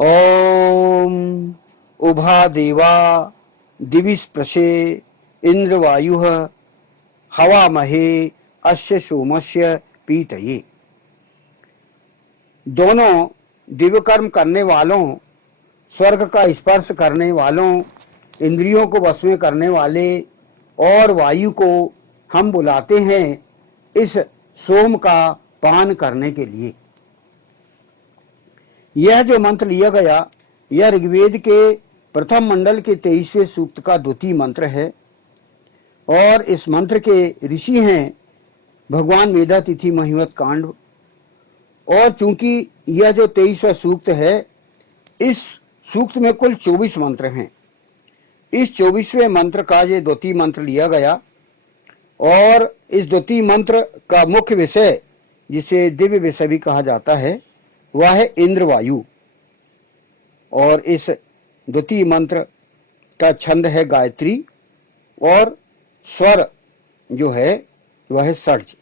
ओम उभा देवा दिविस्पृशे इंद्रवायु हवा महे अस्य सोमस्य पीतये। दोनों दिव्य कर्म करने वालों, स्वर्ग का स्पर्श करने वालों, इंद्रियों को वश में करने वाले और वायु को हम बुलाते हैं इस सोम का पान करने के लिए। यह जो मंत्र लिया गया यह ऋग्वेद के प्रथम मंडल के 23वें सूक्त का द्वितीय मंत्र है और इस मंत्र के ऋषि हैं भगवान वेदातिथि महिमत कांड। और चूंकि यह जो 23वां सूक्त है, इस सूक्त में कुल 24 मंत्र हैं। इस 24वें मंत्र का ये द्वितीय मंत्र लिया गया और इस द्वितीय मंत्र का मुख्य विषय, जिसे दिव्य विषय भी कहा जाता है, वह है इंद्रवायु। और इस द्वितीय मंत्र का छंद है गायत्री और स्वर जो है वह है षड्ज।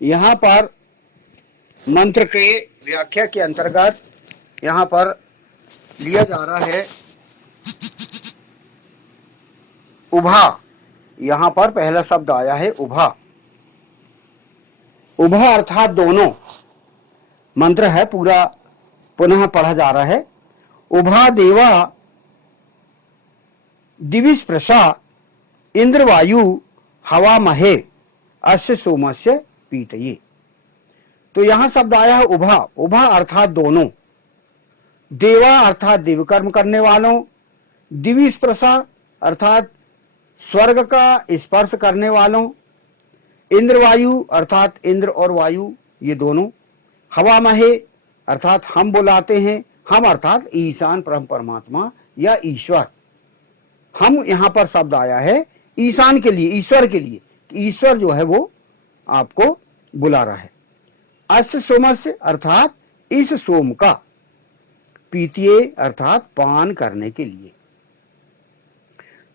यहाँ पर मंत्र के व्याख्या के अंतर्गत यहाँ पर लिया जा रहा है उभा। यहाँ पर पहला शब्द आया है उभा। उभा अर्थात दोनों मंत्र है, पूरा पुनः पढ़ा जा रहा है। उभा देवा दिविस्पृशा इंद्रवायु हवा महे अस्य सोमस्य पीतये। तो यहां शब्द आया है उभा। उभा अर्थात दोनों, देवा अर्थात दिव्य कर्म करने वालों, दिविस्पृशा अर्थात स्वर्ग का स्पर्श करने वालों, इंद्रवायु अर्थात इंद्र और वायु ये दोनों, हवा महे अर्थात हम बुलाते हैं, हम अर्थात ईशान परम परमात्मा या ईश्वर। हम यहां पर शब्द आया है ईशान के लिए, ईश्वर के लिए। ईश्वर जो है वो आपको बुला रहा है। अस्य सोमस्य अर्थात इस सोम का, पीतिये अर्थात पान करने के लिए।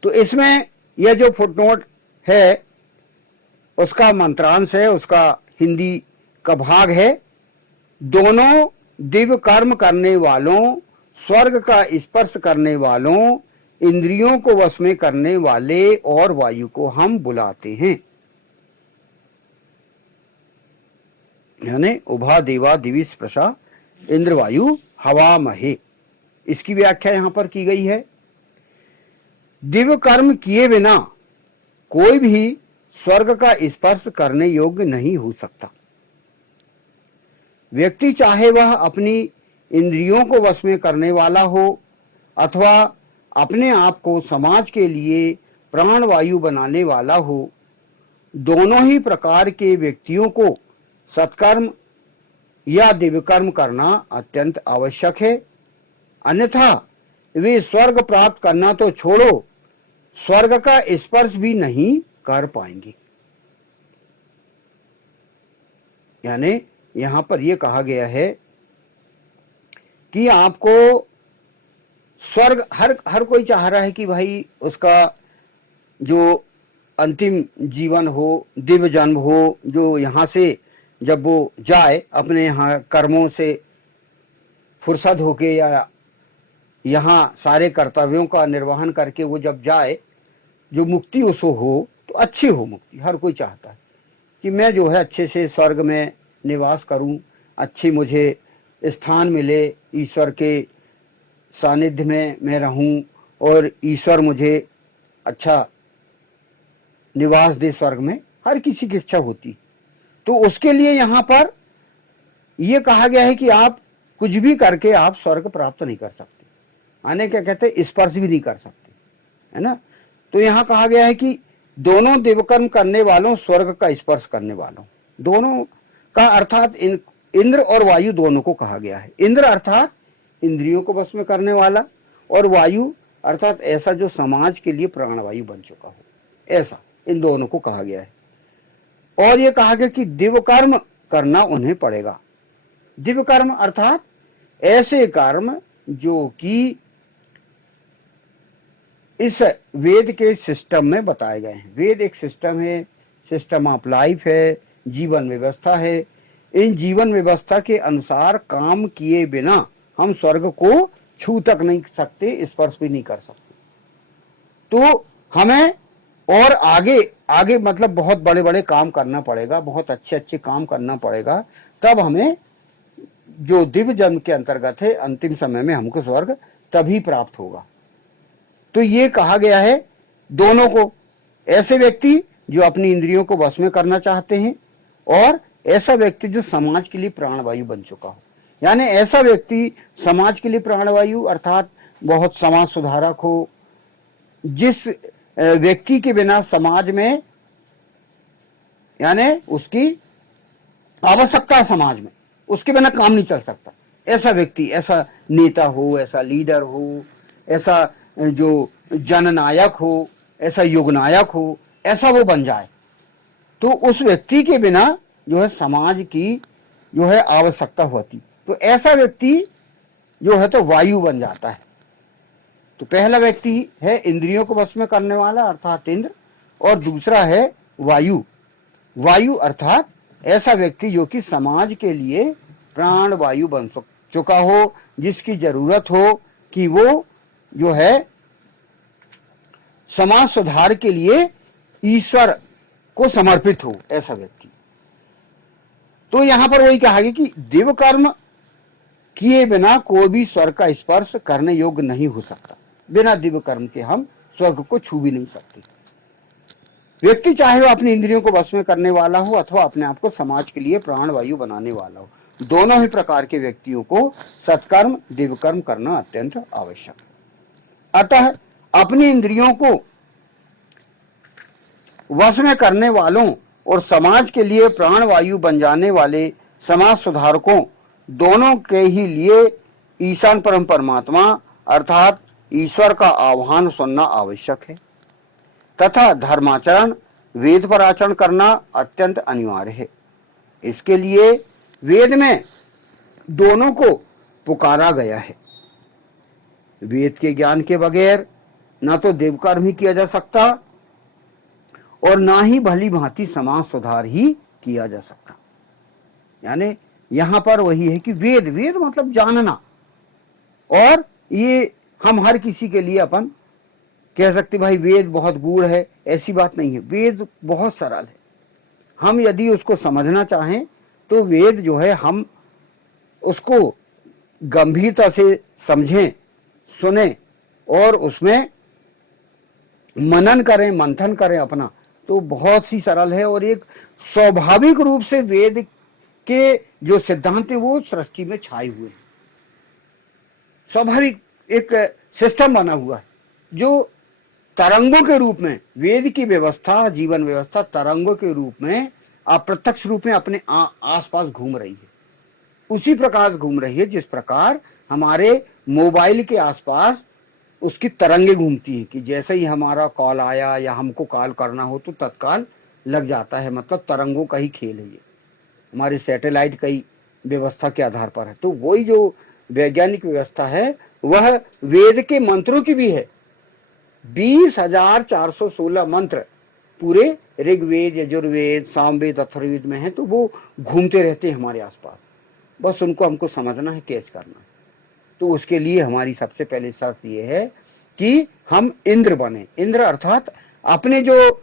तो इसमें यह जो फुटनोट है उसका मंत्रांश है, उसका हिंदी का भाग है। दोनों दिव्य कर्म करने वालों, स्वर्ग का स्पर्श करने वालों, इंद्रियों को वश में करने वाले और वायु को हम बुलाते हैं। यानी उभा देवा दिविस्पृशा इंद्रवायु हवा महे, इसकी व्याख्या यहां पर की गई है। दिव्य कर्म किए बिना कोई भी स्वर्ग का स्पर्श करने योग्य नहीं हो सकता। व्यक्ति चाहे वह अपनी इंद्रियों को वश में करने वाला हो अथवा अपने आप को समाज के लिए प्राणवायु बनाने वाला हो, दोनों ही प्रकार के व्यक्तियों को सत्कर्म या दिव्य कर्म करना अत्यंत आवश्यक है। अन्यथा वे स्वर्ग प्राप्त करना तो छोड़ो, स्वर्ग का स्पर्श भी नहीं कर पाएंगे। यानी यहां पर यह कहा गया है कि आपको स्वर्ग, हर कोई चाह रहा है कि भाई उसका जो अंतिम जीवन हो, दिव्य जन्म हो, जो यहाँ से जब वो जाए अपने यहाँ कर्मों से फुर्सत होके या यहाँ सारे कर्तव्यों का निर्वहन करके वो जब जाए, जो मुक्ति उसको हो तो अच्छी हो मुक्ति। हर कोई चाहता है कि मैं जो है अच्छे से स्वर्ग में निवास करूं, अच्छी मुझे स्थान मिले, ईश्वर के सानिध्य में मैं रहूं और ईश्वर मुझे अच्छा निवास दे स्वर्ग में। हर किसी की इच्छा होती। तो उसके लिए यहाँ पर यह कहा गया है कि आप कुछ भी करके आप स्वर्ग प्राप्त नहीं कर सकते। आने क्या कहते हैं, स्पर्श भी नहीं कर सकते, है ना। तो यहाँ कहा गया है कि दोनों दिव्यकर्म करने वालों, स्वर्ग का स्पर्श करने वालों, दोनों का अर्थात इंद्र और वायु दोनों को कहा गया है। इंद्र अर्थात इंद्रियों को वश में करने वाला और वायु अर्थात ऐसा जो समाज के लिए प्राणवायु बन चुका हो, ऐसा इन दोनों को कहा गया है। और यह कहा गया कि दिव्य कर्म करना उन्हें पड़ेगा। दिव्य कर्म अर्थात ऐसे कर्म जो कि इस वेद के सिस्टम में बताए गए हैं। वेद एक सिस्टम है, सिस्टम ऑफ लाइफ है, जीवन व्यवस्था है। इन जीवन व्यवस्था के अनुसार काम किए बिना हम स्वर्ग को छू तक नहीं सकते, स्पर्श भी नहीं कर सकते। तो हमें और आगे आगे मतलब बहुत बड़े बड़े काम करना पड़ेगा, बहुत अच्छे अच्छे काम करना पड़ेगा, तब हमें जो दिव्य जन्म के अंतर्गत है अंतिम समय में हमको स्वर्ग तभी प्राप्त होगा। तो ये कहा गया है दोनों को, ऐसे व्यक्ति जो अपनी इंद्रियों को वश में करना चाहते हैं और ऐसा व्यक्ति जो समाज के लिए प्राणवायु बन चुका हो। यानी ऐसा व्यक्ति समाज के लिए प्राणवायु अर्थात बहुत समाज सुधारक हो, जिस व्यक्ति के बिना समाज में यानी उसकी आवश्यकता है, समाज में उसके बिना काम नहीं चल सकता, ऐसा व्यक्ति, ऐसा नेता हो, ऐसा लीडर हो, ऐसा जो जननायक हो, ऐसा युगनायक हो, ऐसा वो बन जाए, तो उस व्यक्ति के बिना जो है समाज की जो है आवश्यकता होती। तो ऐसा व्यक्ति जो है तो वायु बन जाता है। तो पहला व्यक्ति है इंद्रियों को वश में करने वाला अर्थात इंद्र, और दूसरा है वायु। वायु अर्थात ऐसा व्यक्ति जो कि समाज के लिए प्राण वायु बन चुका हो, जिसकी जरूरत हो कि वो जो है समाज सुधार के लिए ईश्वर को समर्पित हो, ऐसा व्यक्ति। तो यहां पर वही कहा गया कि दिव्य कर्म किए बिना कोई भी स्वर्ग का स्पर्श करने योग्य नहीं हो सकता। बिना दिव्य कर्म के हम स्वर्ग को छू भी नहीं सकते। व्यक्ति चाहे वो अपनी इंद्रियों को वश में करने वाला हो अथवा अपने आप को समाज के लिए प्राण वायु बनाने वाला हो, दोनों ही प्रकार के व्यक्तियों को सत्कर्म दिव्य कर्म करना अत्यंत आवश्यक है। अतः अपनी इंद्रियों को वश में करने वालों और समाज के लिए प्राण वायु बन जाने वाले समाज सुधारकों दोनों के ही लिए ईशान परम परमात्मा अर्थात ईश्वर का आह्वान सुनना आवश्यक है तथा धर्माचरण वेद पर आचरण करना अत्यंत अनिवार्य है। इसके लिए वेद में दोनों को पुकारा गया है। वेद के ज्ञान के बगैर ना तो देवकर्म ही किया जा सकता और ना ही भली भांति समाज सुधार ही किया जा सकता। यानी यहां पर वही है कि वेद, वेद मतलब जानना, और ये हम हर किसी के लिए अपन कह सकते भाई वेद बहुत गूढ़ है, ऐसी बात नहीं है। वेद बहुत सरल है। हम यदि उसको समझना चाहें तो वेद जो है हम उसको गंभीरता से समझें, सुने और उसमें मनन करें, मंथन करें अपना, तो बहुत सी सरल है। और एक स्वाभाविक रूप से वेद के जो सिद्धांत है वो सृष्टि में छाए हुए हैं। स्वाभाविक एक सिस्टम बना हुआ है जो तरंगों के रूप में, वेद की व्यवस्था, जीवन व्यवस्था तरंगों के रूप में अप्रत्यक्ष रूप में अपने आसपास घूम रही है। उसी प्रकार घूम रही है जिस प्रकार हमारे मोबाइल के आसपास उसकी तरंगे घूमती हैं कि जैसे ही हमारा कॉल आया या हमको कॉल करना हो तो तत्काल लग जाता है। मतलब तरंगों का ही खेल है ये, हमारे सैटेलाइट की व्यवस्था के आधार पर है। तो वही जो वैज्ञानिक व्यवस्था है वह वेद के मंत्रों की भी है। 20,416 मंत्र पूरे ऋग्वेद, यजुर्वेद, सामवेद, अथर्ववेद में है। तो वो घूमते रहते हैं हमारे आसपास, बस उनको हमको समझना है, कैच करना है। तो उसके लिए हमारी सबसे पहले शर्त ये है कि हम इंद्र बने। इंद्र अर्थात अपने जो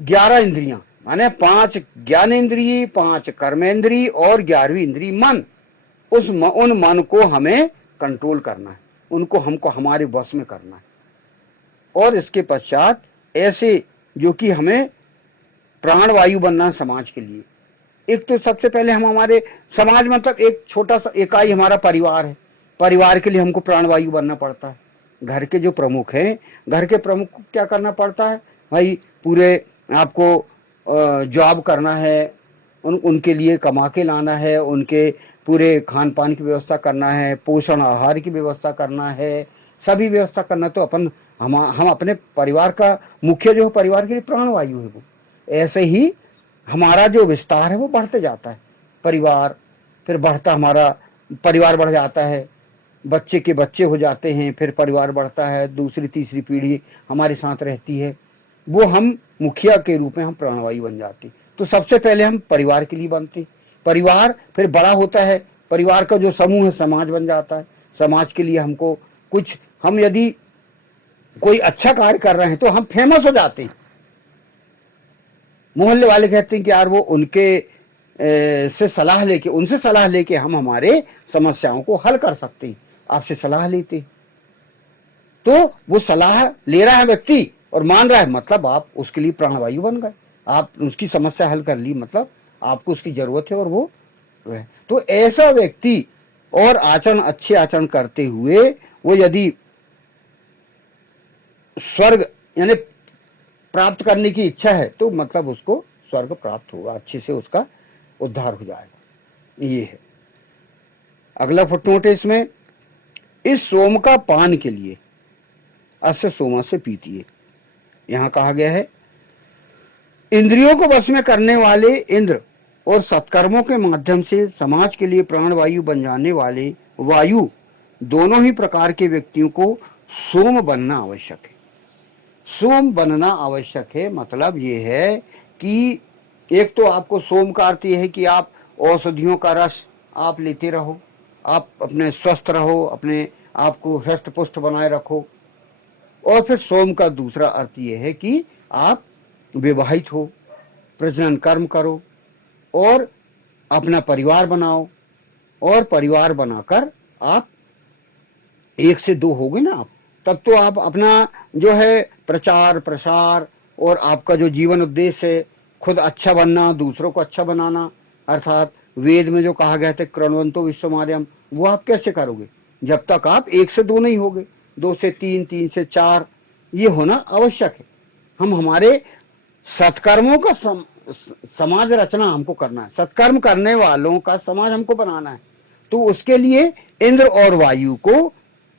11 इंद्रियां, माने 5 ज्ञान इंद्रिय, 5 कर्मेंद्रिय और 11वीं इंद्रिय मन, उन मन को हमें कंट्रोल करना है, उनको हमको हमारे वश में करना है। और इसके पश्चात ऐसे जो कि हमें प्राणवायु बनना समाज के लिए। एक तो सबसे पहले हम हमारे समाज मतलब एक छोटा सा इकाई हमारा परिवार है, परिवार के लिए हमको प्राणवायु बनना पड़ता है। घर के जो प्रमुख हैं, घर के प्रमुख को क्या करना पड़ता है भाई, पूरे आपको जॉब करना है, उनके लिए कमा के लाना है, उनके पूरे खान पान की व्यवस्था करना है, पोषण आहार की व्यवस्था करना है, सभी व्यवस्था करना। तो हम अपने परिवार का मुख्य जो परिवार के लिए प्राणवायु है वो। ऐसे ही हमारा जो विस्तार है वो बढ़ते जाता है, परिवार फिर बढ़ता, हमारा परिवार बढ़ जाता है, बच्चे के बच्चे हो जाते हैं, फिर परिवार बढ़ता है, दूसरी तीसरी पीढ़ी हमारे साथ रहती है, वो हम मुखिया के रूप में हम प्राणवायु बन जाती। तो सबसे पहले हम परिवार के लिए बनते हैं, परिवार फिर बड़ा होता है, परिवार का जो समूह है समाज बन जाता है, समाज के लिए हमको कुछ, हम यदि कोई अच्छा कार्य कर रहे हैं तो हम फेमस हो जाते हैं, मोहल्ले वाले कहते हैं कि यार वो उनके से सलाह लेके, उनसे सलाह लेके हम हमारे समस्याओं को हल कर सकते हैं, आपसे सलाह लेते हैं। तो वो सलाह ले रहा है व्यक्ति और मान रहा है, मतलब आप उसके लिए प्राणवायु बन गए, आप उसकी समस्या हल कर ली, मतलब आपको उसकी जरूरत है और वो है। तो ऐसा व्यक्ति और आचरण, अच्छे आचरण करते हुए वो यदि स्वर्ग यानी प्राप्त करने की इच्छा है तो मतलब उसको स्वर्ग प्राप्त होगा, अच्छे से उसका उद्धार हो जाएगा। ये है अगला फुटनोट है इसमें, इस सोम का पान के लिए अस्य सोमा से पीतिए। यहां कहा गया है इंद्रियों को वश में करने वाले इंद्र और सत्कर्मों के माध्यम से समाज के लिए प्राणवायु बन जाने वाले वायु, दोनों ही प्रकार के व्यक्तियों को सोम बनना आवश्यक है। सोम बनना आवश्यक है मतलब ये है कि एक तो आपको सोम का अर्थ ये है कि आप औषधियों का रस आप लेते रहो, आप अपने स्वस्थ रहो, अपने आप को हृष्ट पुष्ट बनाए रखो। और फिर सोम का दूसरा अर्थ ये है कि आप विवाहित हो, प्रजनन कर्म करो और अपना परिवार बनाओ, और परिवार बनाकर आप एक से दो हो गए ना आप, तब तो आप अपना जो है प्रचार प्रसार और आपका जो जीवन उद्देश्य है, खुद अच्छा बनना, दूसरों को अच्छा बनाना, अर्थात वेद में जो कहा गया था कृण्वन्तो विश्वमार्यम, वो आप कैसे करोगे जब तक आप एक से दो नहीं होगे, दो से तीन, तीन से चार, ये होना आवश्यक है। हम हमारे सत्कर्मों का समाज रचना हमको करना है, सत्कर्म करने वालों का समाज हमको बनाना है। तो उसके लिए इंद्र और वायु को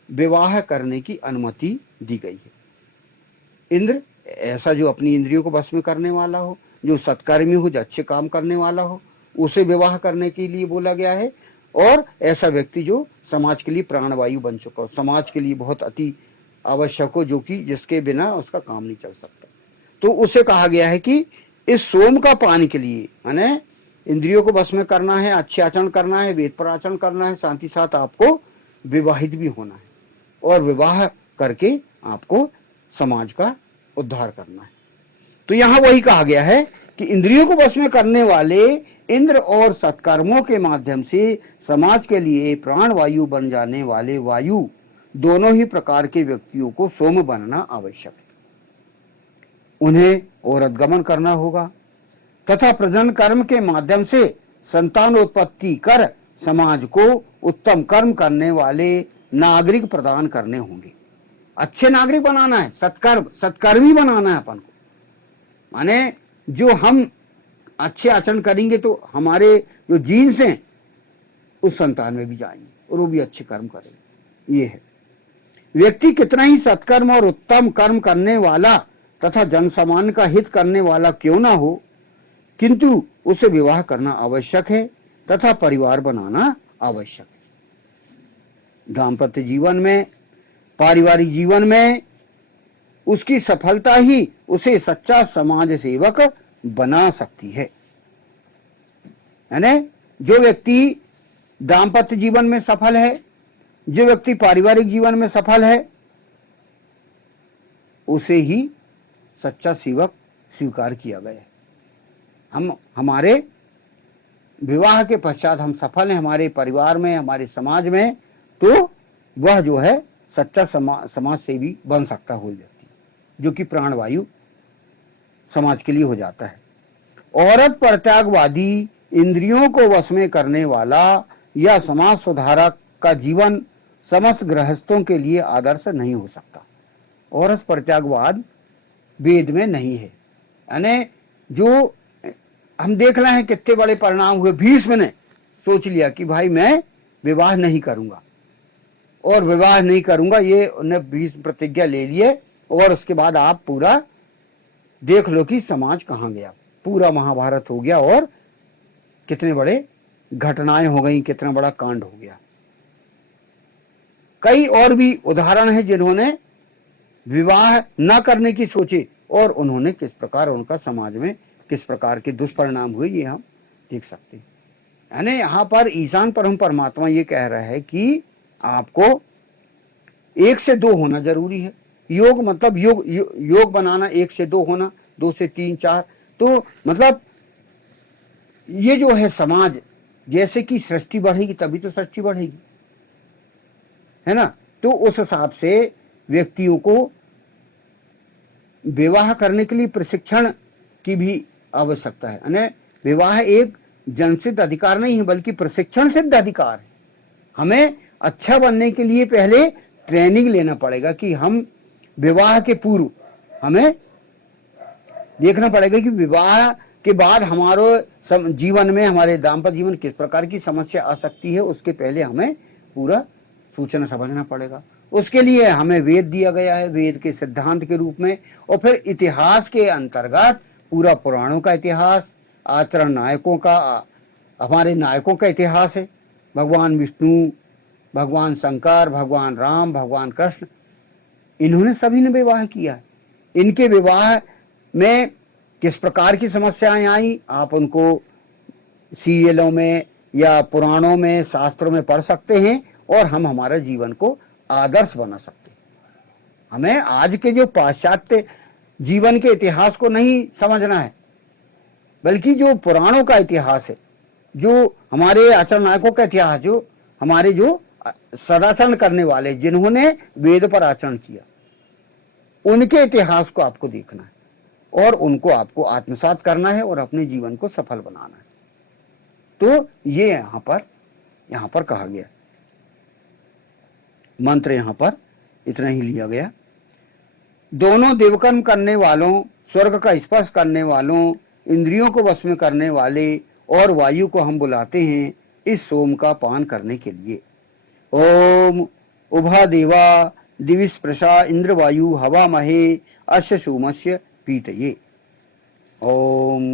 विवाह करने की अनुमति दी गई है। इंद्र ऐसा जो अपनी इंद्रियों को बस में करने वाला हो, जो सत्कर्मी हो, जो अच्छे काम करने वाला हो, उसे विवाह करने के लिए बोला गया है। और ऐसा व्यक्ति जो समाज के लिए प्राणवायु बन चुका हो, समाज के लिए बहुत अति आवश्यक हो, जो कि जिसके बिना उसका काम नहीं चल सकता, तो उसे कहा गया है कि इस सोम का पान के लिए, माने इंद्रियों को बस में करना है, अच्छे आचरण करना है, वेद पर आचरण करना है, साथ ही साथ आपको विवाहित भी होना है और विवाह करके आपको समाज का उद्धार करना है। तो यहां वही कहा गया है कि इंद्रियों को वश में करने वाले इंद्र और सत्कर्मों के माध्यम से समाज के लिए प्राणवायु बन जाने वाले वायु, दोनों ही प्रकार के व्यक्तियों को सोम बनना आवश्यक है। उन्हें औरतगमन करना होगा तथा प्रजनन कर्म के माध्यम से संतानोत्पत्ति कर समाज को उत्तम कर्म करने वाले नागरिक प्रदान करने होंगे। अच्छे नागरिक बनाना है, सत्कर्मी बनाना है अपन को, माने जो हम अच्छे आचरण करेंगे तो हमारे जो जीन्स हैं उस संतान में भी जाएंगे और वो भी अच्छे कर्म करेंगे। ये है, व्यक्ति कितना ही सत्कर्म और उत्तम कर्म करने वाला तथा जन सामान्य का हित करने वाला क्यों ना हो, किंतु उसे विवाह करना आवश्यक है तथा परिवार बनाना आवश्यक है। दाम्पत्य जीवन में, पारिवारिक जीवन में उसकी सफलता ही उसे सच्चा समाज सेवक बना सकती है। यानी जो व्यक्ति दाम्पत्य जीवन में सफल है, जो व्यक्ति पारिवारिक जीवन में सफल है, उसे ही सच्चा सेवक स्वीकार किया गया है। हम हमारे विवाह के पश्चात हम सफल हैं हमारे परिवार में, हमारे समाज में, तो वह जो है सच्चा समाज सेवी बन सकता हो व्यक्ति, जो कि प्राणवायु समाज के लिए हो जाता है। औरत परित्यागवादी, इंद्रियों को वश में करने वाला या समाज सुधारक का जीवन समस्त गृहस्थों के लिए आदर्श नहीं हो सकता। औरत परित्यागवाद वेद में नहीं है। यानी जो हम देख रहे हैं कितने बड़े परिणाम हुए, भीष्म ने सोच लिया कि भाई मैं विवाह नहीं करूंगा, और विवाह नहीं करूंगा, ये उन्हें भीष्म प्रतिज्ञा ले लिए, और उसके बाद आप पूरा देख लो कि समाज कहां गया, पूरा महाभारत हो गया और कितने बड़े घटनाएं हो गई, कितना बड़ा कांड हो गया। कई और भी उदाहरण हैं जिन्होंने विवाह न करने की सोचे और उन्होंने किस प्रकार उनका समाज में किस प्रकार के दुष्परिणाम हुए ये हम देख सकते हैं। यानी यहाँ पर ईशान परम परमात्मा ये कह रहा है कि आपको 1 से 2 होना जरूरी है। योग मतलब योग बनाना, 1 से 2 होना, 2 से 3 4। तो मतलब ये जो है समाज, जैसे कि सृष्टि बढ़ेगी तभी तो सृष्टि बढ़ेगी, है ना। तो उस हिसाब से व्यक्तियों को विवाह करने के लिए प्रशिक्षण की भी आवश्यकता है। यानी विवाह एक जनसिद्ध अधिकार नहीं है बल्कि प्रशिक्षण सिद्ध अधिकार है। हमें अच्छा बनने के लिए पहले ट्रेनिंग लेना पड़ेगा कि हम विवाह के पूर्व हमें देखना पड़ेगा कि विवाह के बाद हमारे जीवन में, हमारे दाम्पत्य जीवन किस प्रकार की समस्या आ सकती है, उसके पहले हमें पूरा सूचना समझना पड़ेगा। उसके लिए हमें वेद दिया गया है, वेद के सिद्धांत के रूप में, और फिर इतिहास के अंतर्गत पूरा पुराणों का इतिहास, आचरण नायकों का, हमारे नायकों का इतिहास है। भगवान विष्णु, भगवान शंकर, भगवान राम, भगवान कृष्ण, इन्होंने सभी ने विवाह किया। इनके विवाह में किस प्रकार की समस्याएं आई, आप उनको सीरियलों में या पुराणों में, शास्त्रों में पढ़ सकते हैं, और हम हमारे जीवन को आदर्श बना सकते हैं। हमें आज के जो पाश्चात्य जीवन के इतिहास को नहीं समझना है, बल्कि जो पुराणों का इतिहास है, जो हमारे आचरण नायकों का इतिहास, जो हमारे जो सदाचरण करने वाले, जिन्होंने वेद पर आचरण किया, उनके इतिहास को आपको देखना है और उनको आपको आत्मसात करना है और अपने जीवन को सफल बनाना है। तो ये यहां पर कहा गया मंत्र, यहां पर इतना ही लिया गया। दोनों देवकर्म करने वालों, स्वर्ग का स्पर्श करने वालों, इंद्रियों को वश में करने वाले और वायु को हम बुलाते हैं इस सोम का पान करने के लिए। ओम उभा देवा दिविस्पृशा इंद्र वायु हवा महे अश्य सोमस्य पीतये। ओम।